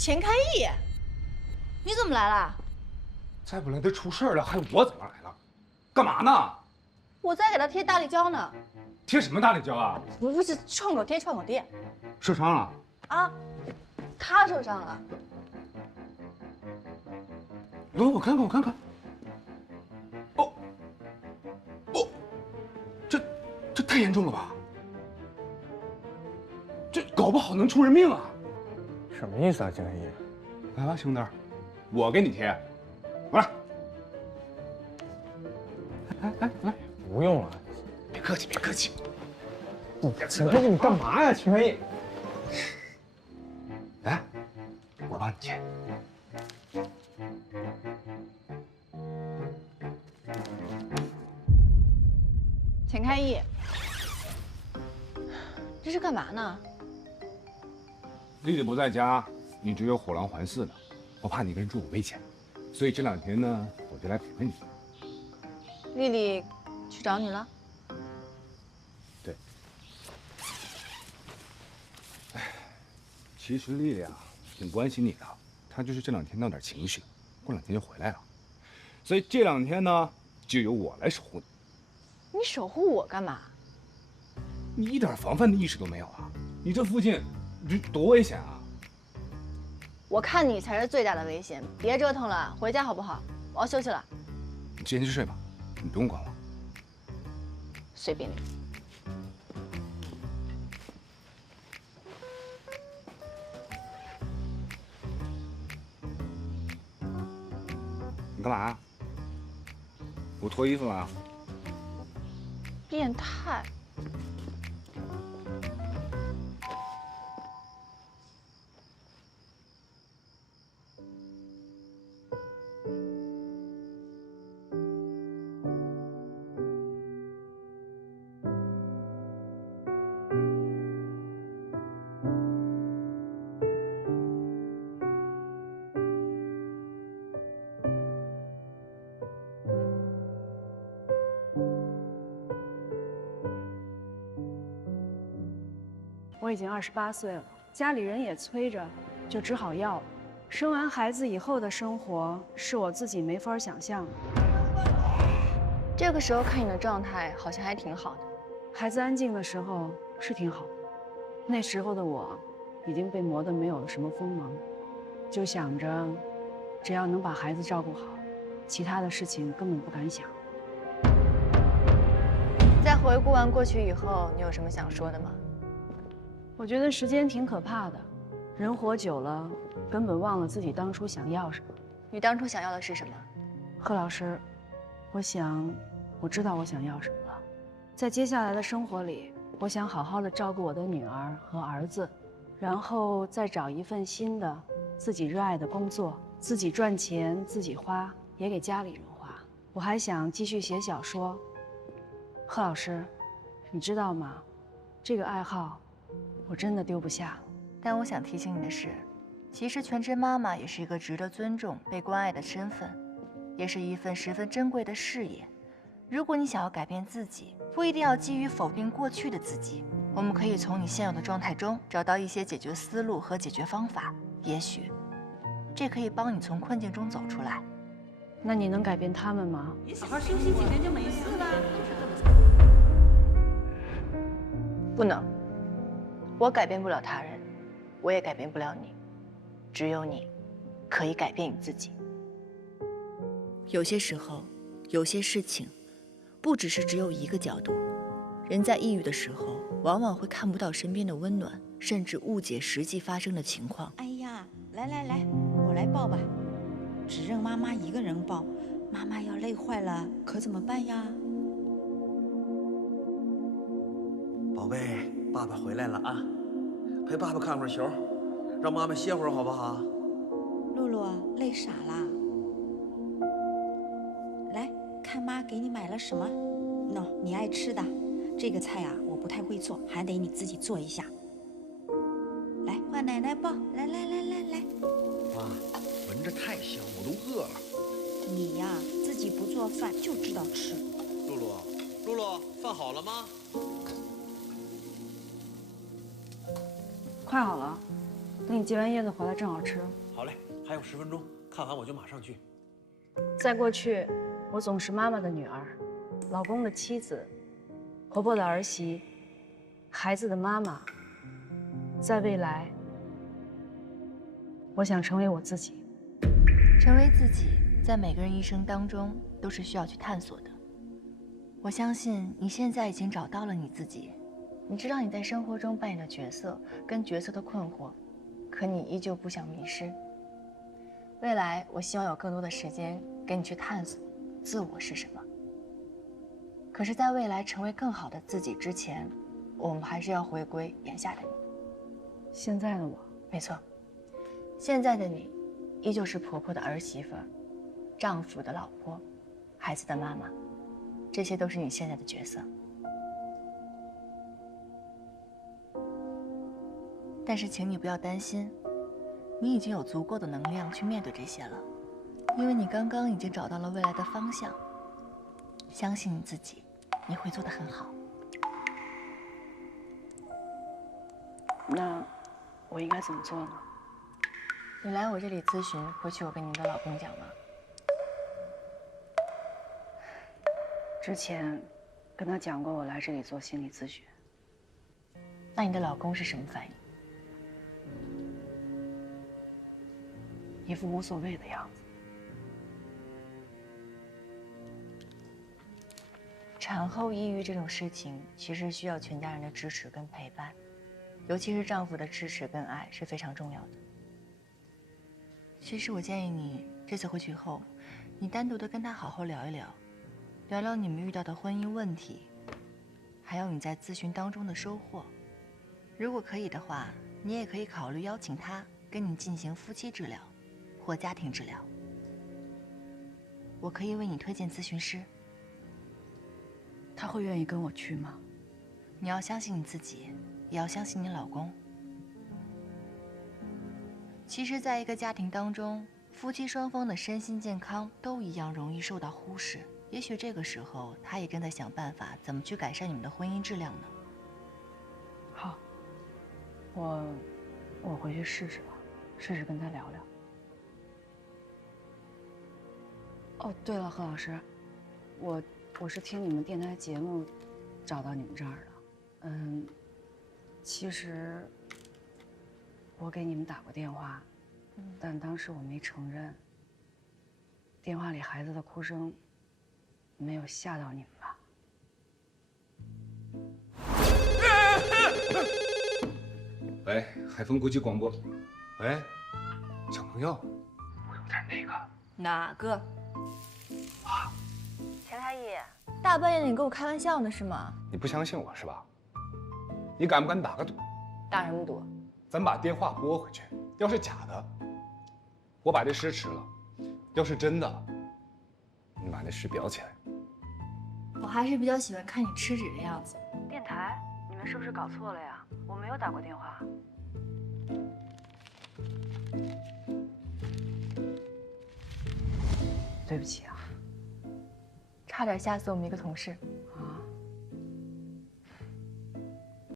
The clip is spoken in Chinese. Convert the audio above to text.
钱开义，你怎么来了？再不来得出事儿了，还我怎么来了？干嘛呢？我在给他贴大力胶呢。贴什么大力胶啊？不是创口贴，创口贴。受伤了？啊，他受伤了。罗，我看看，我看看。哦，哦，这太严重了吧？这搞不好能出人命啊！什么意思啊，景一？来吧，兄弟，我给你贴，过来。来，不用了，别客气，别客气。景一，你干嘛呀，景一？来，我帮你贴。钱开义，这是干嘛呢？丽丽不在家，你只有火狼环伺呢，我怕你一个人住有危险，所以这2天呢，我就来陪陪你。丽丽去找你了？对。哎，其实丽丽啊，挺关心你的，她就是这2天闹点情绪，过2天就回来了。所以这2天呢，就由我来守护你。你守护我干嘛？你一点防范的意识都没有啊！你这附近，这多危险啊！我看你才是最大的危险，别折腾了，回家好不好？我要休息了。你先去睡吧，你不用管我。随便你。你干嘛？我脱衣服了？变态！我已经28岁了，家里人也催着，就只好要了。生完孩子以后的生活是我自己没法想象的。这个时候看你的状态好像还挺好的。孩子安静的时候是挺好的，那时候的我已经被磨得没有了什么锋芒，就想着只要能把孩子照顾好，其他的事情根本不敢想。在回顾完过去以后，你有什么想说的吗？我觉得时间挺可怕的，人活久了，根本忘了自己当初想要什么。你当初想要的是什么？贺老师，我知道我想要什么了。在接下来的生活里，我想好好的照顾我的女儿和儿子，然后再找一份新的自己热爱的工作，自己赚钱，自己花，也给家里人花。我还想继续写小说。贺老师，你知道吗？这个爱好，我真的丢不下。但我想提醒你的是，其实全职妈妈也是一个值得尊重、被关爱的身份，也是一份十分珍贵的事业。如果你想要改变自己，不一定要基于否定过去的自己，我们可以从你现有的状态中找到一些解决思路和解决方法，也许这可以帮你从困境中走出来。那你能改变他们吗？你好好休息几天就没事了。不能，我改变不了他人，我也改变不了你，只有你可以改变你自己。有些时候，有些事情，不只是只有一个角度。人在抑郁的时候，往往会看不到身边的温暖，甚至误解实际发生的情况。哎呀，来，我来抱吧。只让妈妈一个人抱，妈妈要累坏了，可怎么办呀？宝贝，爸爸回来了啊，陪爸爸看会儿球，让妈妈歇会儿好不好？露露累傻啦。来看妈给你买了什么？喏，你爱吃的。这个菜啊，我不太会做，还得你自己做一下。来，换奶奶抱。来。妈，闻着太香，我都饿了。你呀，自己不做饭就知道吃。露露，饭好了吗？快好了，等你接完叶子回来，正好吃。好嘞，还有10分钟，看完我就马上去。在过去，我总是妈妈的女儿，老公的妻子，婆婆的儿媳，孩子的妈妈。在未来，我想成为我自己。成为自己，在每个人一生当中都是需要去探索的。我相信你现在已经找到了你自己，你知道你在生活中扮演的角色跟角色的困惑，可你依旧不想迷失。未来，我希望有更多的时间给你去探索自我是什么。可是，在未来成为更好的自己之前，我们还是要回归眼下的你。现在的我，没错，现在的你，依旧是婆婆的儿媳妇，丈夫的老婆，孩子的妈妈，这些都是你现在的角色。但是，请你不要担心，你已经有足够的能量去面对这些了，因为你刚刚已经找到了未来的方向。相信你自己，你会做得很好。那我应该怎么做呢？你来我这里咨询，回去我跟你的老公讲吗？之前跟他讲过我来这里做心理咨询。那你的老公是什么反应？一副无所谓的样子。产后抑郁这种事情，其实需要全家人的支持跟陪伴，尤其是丈夫的支持跟爱是非常重要的。其实我建议你这次回去后，你单独的跟他好好聊一聊，聊聊你们遇到的婚姻问题，还有你在咨询当中的收获。如果可以的话，你也可以考虑邀请他跟你进行夫妻治疗或家庭治疗。我可以为你推荐咨询师。他会愿意跟我去吗？你要相信你自己，也要相信你老公。其实，在一个家庭当中，夫妻双方的身心健康都一样容易受到忽视。也许这个时候，他也正在想办法怎么去改善你们的婚姻质量呢。好，我回去试试吧，试试跟他聊聊。哦，对了，何老师，我是听你们电台节目找到你们这儿的。其实我给你们打过电话，但当时我没承认。电话里孩子的哭声没有吓到你们吧？喂，海丰国际广播。喂，小朋友，我有点那个。哪个？钱太医，大半夜的你跟我开玩笑呢是吗？你不相信我是吧？你敢不敢打个赌？打什么赌？咱把电话拨回去，要是假的，我把这诗吃了；要是真的，你把那诗裱起来。我还是比较喜欢看你吃纸的样子。电台，你们是不是搞错了呀？我没有打过电话。对不起啊。差点吓死我们一个同事。